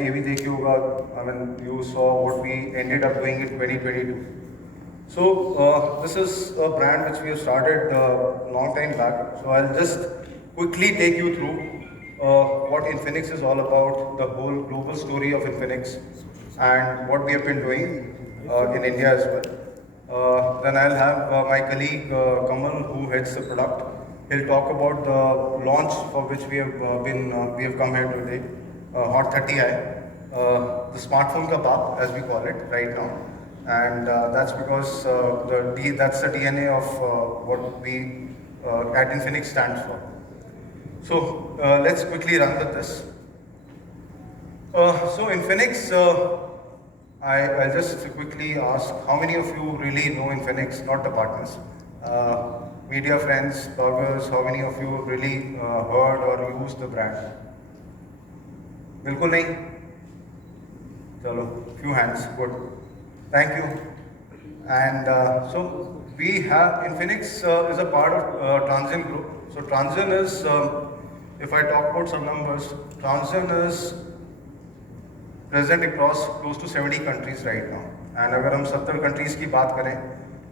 ये भी देखी होगा, I mean, you saw what we ended up doing in 2022. So this is a brand which we have started a long time back. So I'll just quickly take you through what Infinix is all about, the whole global story of Infinix, and what we have been doing in India as well. Then I'll have my colleague Kamal, who heads the product. He'll talk about the launch for which we have come here today, Hot 30i, the smartphone ka baap, as we call it right now, and that's because that's the DNA of what we at Infinix stands for. So let's quickly run with this. So Infinix, I'll just quickly ask how many of you really know Infinix, not the partners. Media friends, bloggers, how many of you really heard or used the brand? बिल्कुल नहीं? चलो, few hands, good. Thank you. And so we have Infinix is a part of Transsion Group. So Transsion is, if I talk about some numbers, Transsion is present across close to 70 countries right now. And अगर हम 70 countries की बात करें,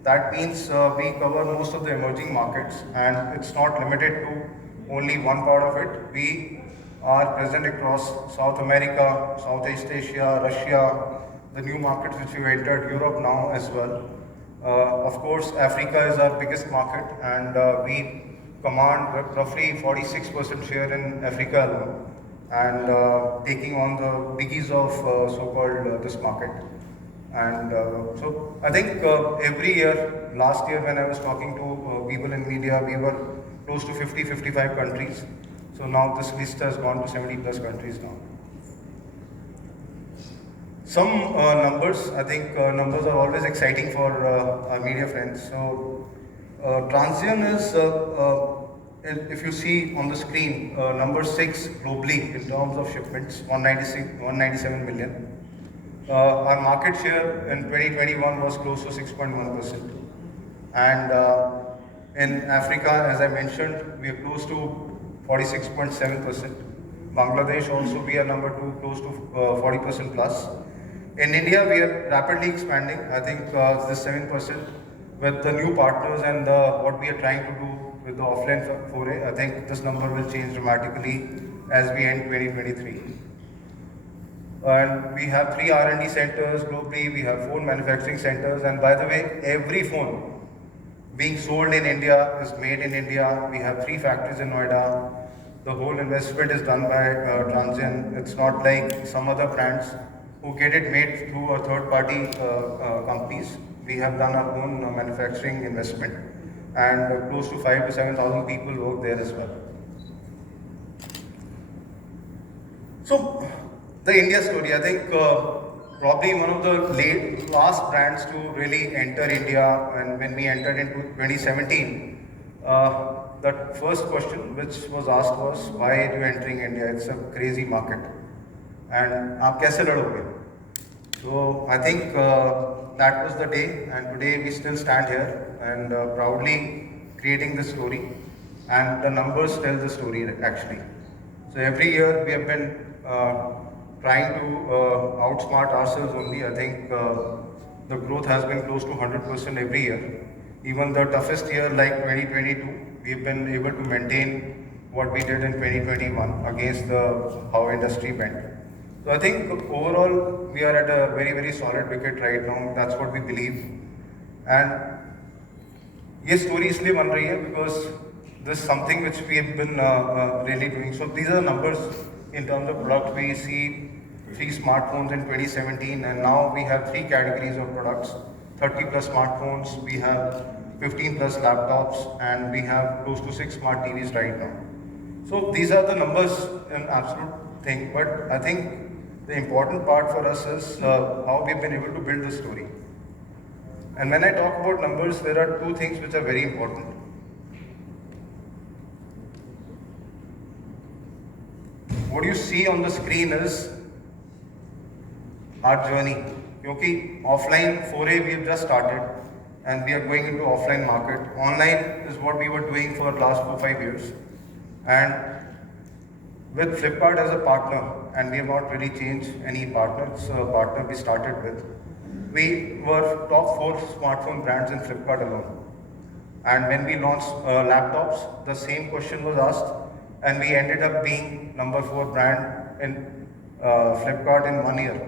that means we cover most of the emerging markets, and it's not limited to only one part of it. We are present across South America, Southeast Asia, Russia, the new markets which we entered, Europe now as well. Of course, Africa is our biggest market, and we command roughly 46% share in Africa alone, and taking on the biggies of so-called this market. And so I think every year, last year when I was talking to people in media, we were close to 50-55 countries. So now this list has gone to 70 plus countries now. Some numbers, I think numbers are always exciting for our media friends. So Transsion is, if you see on the screen, number 6 globally in terms of shipments, 197 million. Our market share in 2021 was close to 6.1%. And in Africa, as I mentioned, we are close to 46.7%. Bangladesh also, we are number 2, close to 40% plus. In India, we are rapidly expanding. I think this 7% with the new partners and what we are trying to do with the offline foray. I think this number will change dramatically as we end 2023. And we have 3 R&D centers globally. We have 4 manufacturing centers. And by the way, every phone being sold in India is made in India. We have 3 factories in Noida. The whole investment is done by Transsion. It's not like some other brands who get it made through a third-party companies. We have done our own manufacturing investment, and close to 5,000 to 7,000 people work there as well. So the India story, I think probably one of the last brands to really enter India, and when we entered into 2017, the first question which was asked was, why are you entering India? It's a crazy market. And आप कैसे लड़ोगे? So I think that was the day, and today we still stand here and proudly creating this story, and the numbers tell the story actually. So every year we have been trying to outsmart ourselves only. I think the growth has been close to 100% every year. Even the toughest year like 2022, we have been able to maintain what we did in 2021 against how industry went. So I think overall we are at a very, very solid wicket right now. That's what we believe. And this story is bन रही है because this is something which we have been really doing. So these are numbers in terms of product. We see 3 smartphones in 2017, and now we have 3 categories of products. 30 plus smartphones, we have 15 plus laptops, and we have close to 6 smart TVs right now. So these are the numbers in absolute thing, but I think the important part for us is how we've been able to build this story. And when I talk about numbers, there are 2 things which are very important. What you see on the screen is our journey. Because offline foray we have just started, and we are going into offline market. Online is what we were doing for the last 4-5 years. And with Flipkart as a partner and we have not really changed any partner we started with. We were top 4 smartphone brands in Flipkart alone. And when we launched laptops, the same question was asked, and we ended up being number 4 brand in Flipkart in 1 year.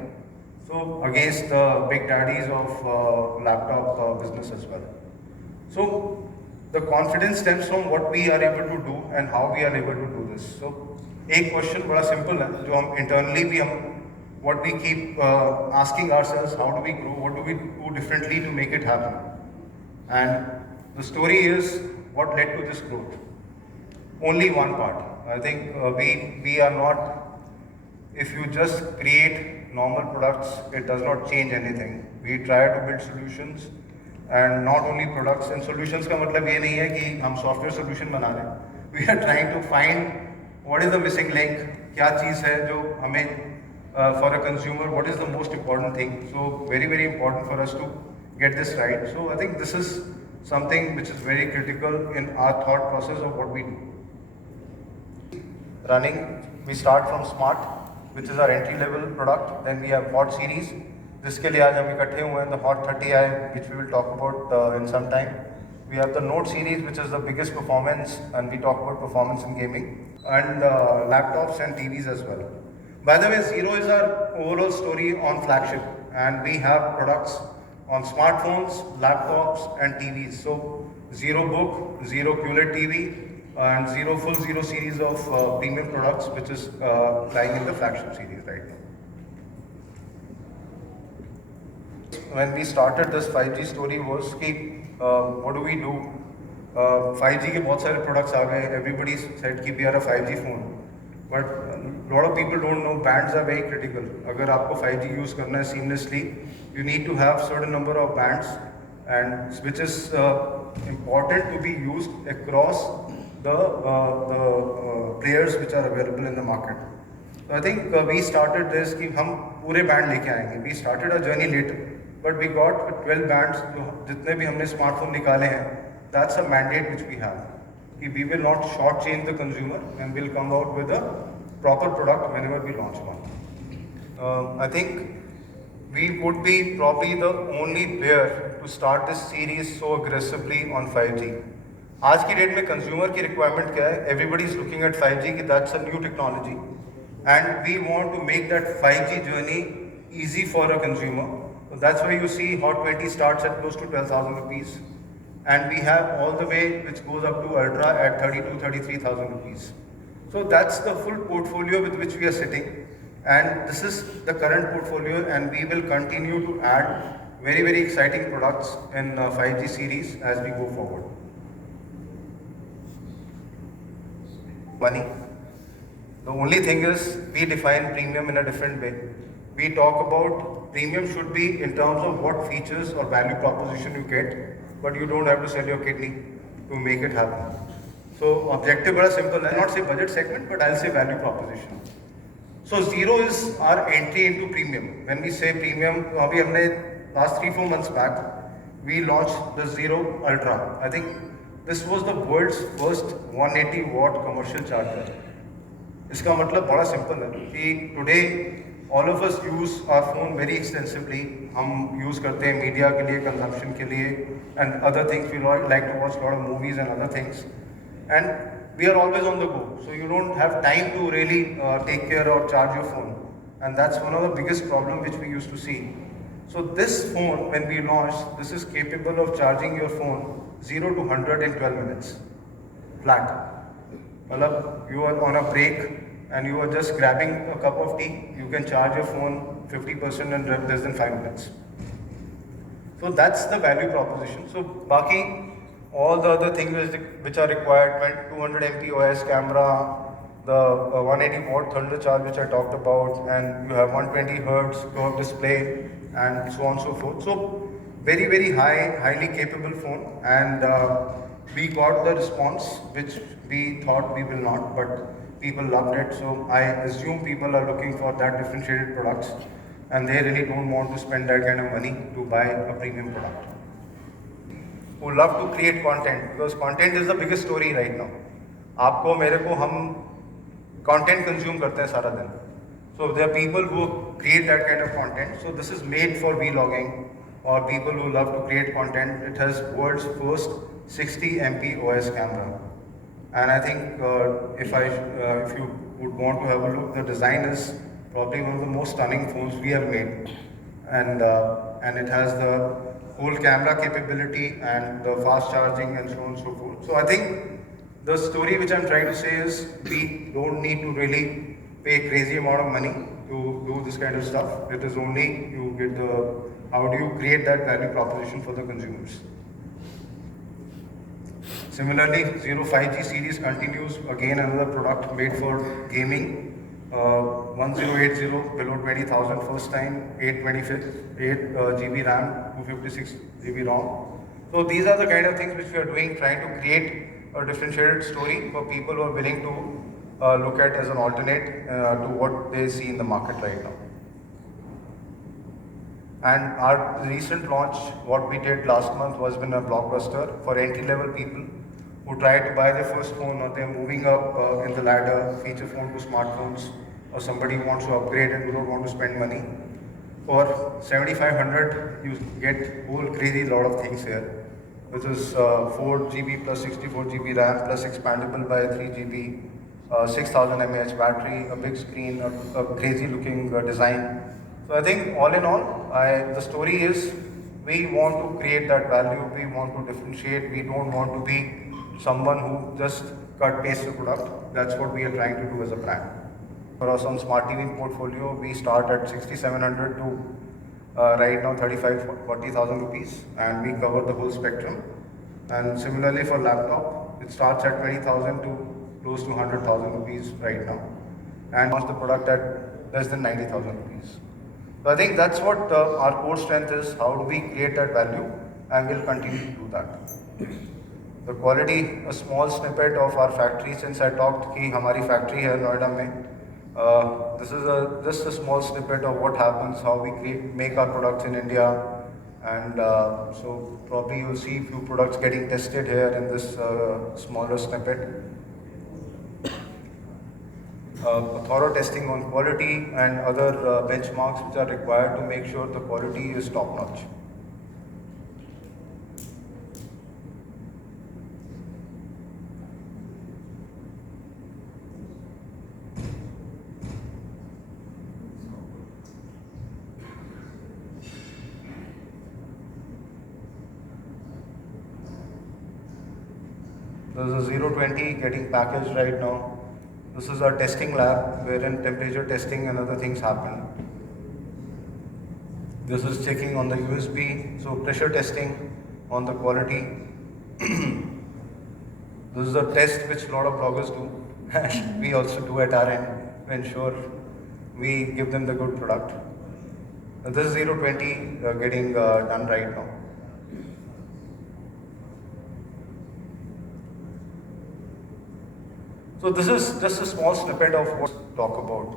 So against the big daddies of laptop business as well. So the confidence stems from what we are able to do and how we are able to do this. So एक question बड़ा simple है जो हम internally भी हम what we keep asking ourselves, how do we grow, what do we do differently to make it happen. And the story is what led to this growth. Only one part. I think we are not, if you just create normal products, it does not change anything. We try to build solutions and not only products. And solutions का मतलब ये नहीं है कि हम software solution बना रहे हैं. We are trying to find what is the missing link, क्या चीज़ है जो हमें for a consumer, what is the most important thing. So very, very important for us to get this right. So I think this is something which is very critical in our thought process of what we do. Running, we start from Smart, which is our entry level product. Then we have Hot series. जिसके लिए आज हम इकट्ठे हुए हैं, the Hot 30i, which we will talk about in some time. We have the Note series, which is the biggest performance, and we talk about performance in gaming, and laptops and TVs as well. By the way, Zero is our overall story on flagship, and we have products on smartphones, laptops, and TVs. So Zero Book, Zero QLED TV, and Full Zero series of premium products, which is lying in the flagship series right now. When we started this 5G story was कि what do we do? 5G के बहुत सारे products आ गए. Everybody said कि we are a 5G phone. But a lot of people don't know bands are very critical. अगर आपको 5G use करना है seamlessly, you need to have certain number of bands, and which is important to be used across the players which are available in the market. So I think we started this कि हम पूरे band लेके आएंगे. We started our journey later, but we got 12 bands. जितने भी हमने smartphone निकाले हैं, that's a mandate which we have. We will not shortchange the consumer, and we'll come out with a proper product whenever we launch one. I think we would be probably the only player to start this series so aggressively on 5G. आज की date में consumer की requirement क्या है? Everybody is looking at 5G कि that's a new technology, and we want to make that 5G journey easy for a consumer. So that's why you see Hot 20 starts at close to 12,000 rupees. And we have all the way which goes up to Ultra at 32,000-33,000 rupees. So that's the full portfolio with which we are sitting, and this is the current portfolio, and we will continue to add very, very exciting products in 5G series as we go forward. Money. The only thing is we define premium in a different way. We talk about premium should be in terms of what features or value proposition you get, but you don't have to sell your kidney to make it happen. So objective bada simple. I'll not say budget segment, but I'll say value proposition. So Zero is our entry into premium. When we say premium, abhi humne last 3-4 months back, we launched the Zero Ultra. I think this was the world's first 180 watt commercial charger. इसका मतलब बड़ा simple है कि today all of us use our phone very extensively. हम use करते हैं media के लिए, consumption के लिए, and other things. We like to watch a lot of movies and other things, and we are always on the go. So you don't have time to really take care or charge your phone, and that's one of the biggest problem which we used to see. So this phone, when we launched, this is capable of charging your phone 0 to 100 in 12 minutes, flat. मतलब you are on a break and you are just grabbing a cup of tea, you can charge your phone 50% in less than 5 minutes. So that's the value proposition. So baki, all the other things which are required, 200 MP OS camera, the 180 watt thunder charge which I talked about, and you have 120 hertz curved display, and so on and so forth. So very, very highly capable phone, and we got the response which we thought we will not, but people loved it. So I assume people are looking for that differentiated products, and they really don't want to spend that kind of money to buy a premium product. Who love to create content, because content is the biggest story right now. आपको मेरे को हम content consume करते हैं सारा दिन. So there are people who create that kind of content. So this is made for vlogging or people who love to create content. It has world's first 60 MP OS camera. And I think if you would want to have a look, the design is probably one of the most stunning phones we have made, and it has the whole camera capability and the fast charging and so on and so forth. So I think the story which I'm trying to say is we don't need to really pay crazy amount of money to do this kind of stuff. It is only you get the how do you create that value proposition for the consumers. Similarly, 05G series continues, again another product made for gaming. 1080 below 20,000 first time, 8 GB RAM, 256 GB ROM. So these are the kind of things which we are doing, trying to create a differentiated story for people who are willing to look at as an alternate to what they see in the market right now. And our recent launch, what we did last month was been a Blockbuster for entry-level people who try to buy their first phone or they're moving up in the ladder, feature phone to smartphones, or somebody wants to upgrade and do not want to spend money. For 7,500, you get whole crazy lot of things here, which is 4 GB plus 64 GB RAM plus expandable by 3 GB, 6,000 mAh battery, a big screen, a crazy looking design. So I think all in all, the story is we want to create that value, we want to differentiate, we don't want to be someone who just cut paste the product. That's what we are trying to do as a brand. For us on Smart TV portfolio, we start at 6,700 to right now 40,000 rupees, and we cover the whole spectrum. And similarly for laptop, it starts at 20,000 to close to 100,000 rupees right now, and launch the product at less than 90,000 rupees. So I think that's what our core strength is. How do we create that value, and we'll continue to do that. The quality, a small snippet of our factory. Since I talked कि हमारी factory है नोएडा में, this is just a small snippet of what happens, how we make our products in India, and so probably you'll see few products getting tested here in this smaller snippet. Thorough testing on quality and other benchmarks which are required to make sure the quality is top notch. There's a 020 getting packaged right now. This is our testing lab wherein temperature testing and other things happen. This is checking on the USB, so pressure testing on the quality. This is a test which a lot of bloggers do, and we also do at our end to ensure we give them the good product. This is 020 getting done right now. So this is just a small snippet of what we talk about.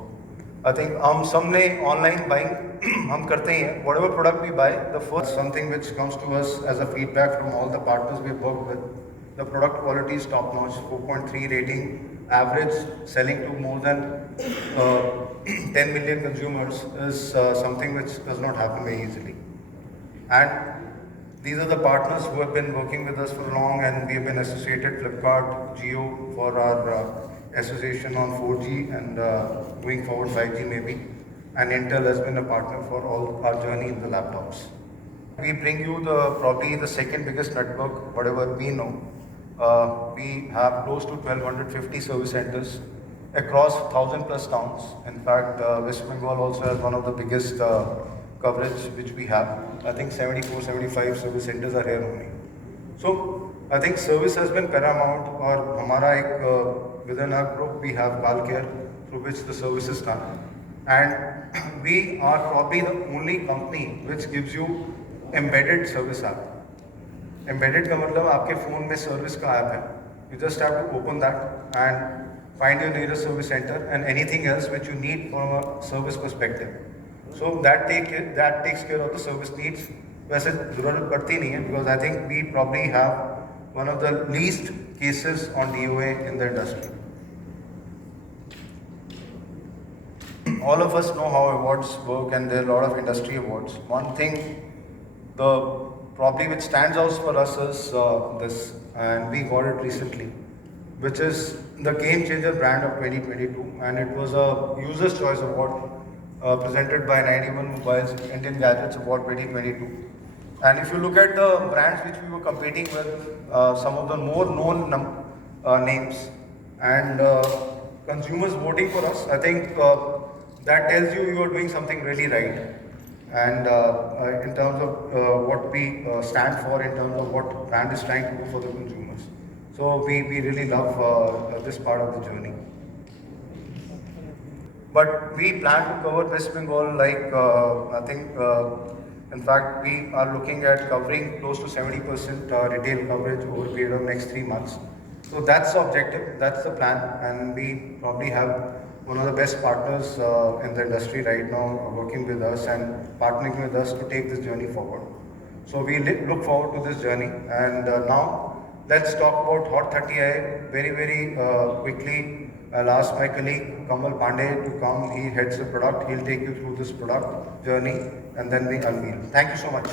I think सबने online buying हम करते ही हैं. Whatever product we buy, the first something which comes to us as a feedback from all the partners we work with. The product quality is top notch, 4.3 rating, average selling to more than 10 million consumers is something which does not happen very easily. And these are the partners who have been working with us for long, and we have been associated Flipkart, Jio for our association on 4G and going forward 5G maybe. And Intel has been a partner for all our journey in the laptops. We bring you probably the second biggest network, whatever we know. We have close to 1,250 service centers across 1,000 plus towns. In fact, West Bengal also has one of the biggest coverage which we have. I think 74, 75 service centers are here only. So I think service has been paramount. Or within our group we have Care through which the service is done. And we are probably the only company which gives you embedded service app. Embedded का मतलब आपके phone में service का app है. You just have to open that and find your nearest service center and anything else which you need from a service perspective. So that takes care of the service needs. वैसे ज़रूरत पड़ती नहीं है because I think we probably have one of the least cases on DOA in the industry. all of us know how awards work, and there are a lot of industry awards. One thing, the probably which stands out for us is this, and we got it recently, which is the Game Changer brand of 2022, and it was a User's Choice Award presented by 91 Mobiles Indian Gadgets Award 2022. And if you look at the brands which we were competing with, some of the more known names, and consumers voting for us, I think that tells you are doing something really right. And in terms of what we stand for, in terms of what brand is trying to do for the consumers. So we really love this part of the journey. But we plan to cover West Bengal like I think. In fact, we are looking at covering close to 70% retail coverage over a period of next 3 months. So that's the objective, that's the plan, and we probably have one of the best partners in the industry right now working with us and partnering with us to take this journey forward. So we look forward to this journey, and now let's talk about Hot 30i very quickly. I'll ask my colleague Kamal Pandey to come. He heads the product. He'll take you through this product journey, and then we unveil. Thank you so much.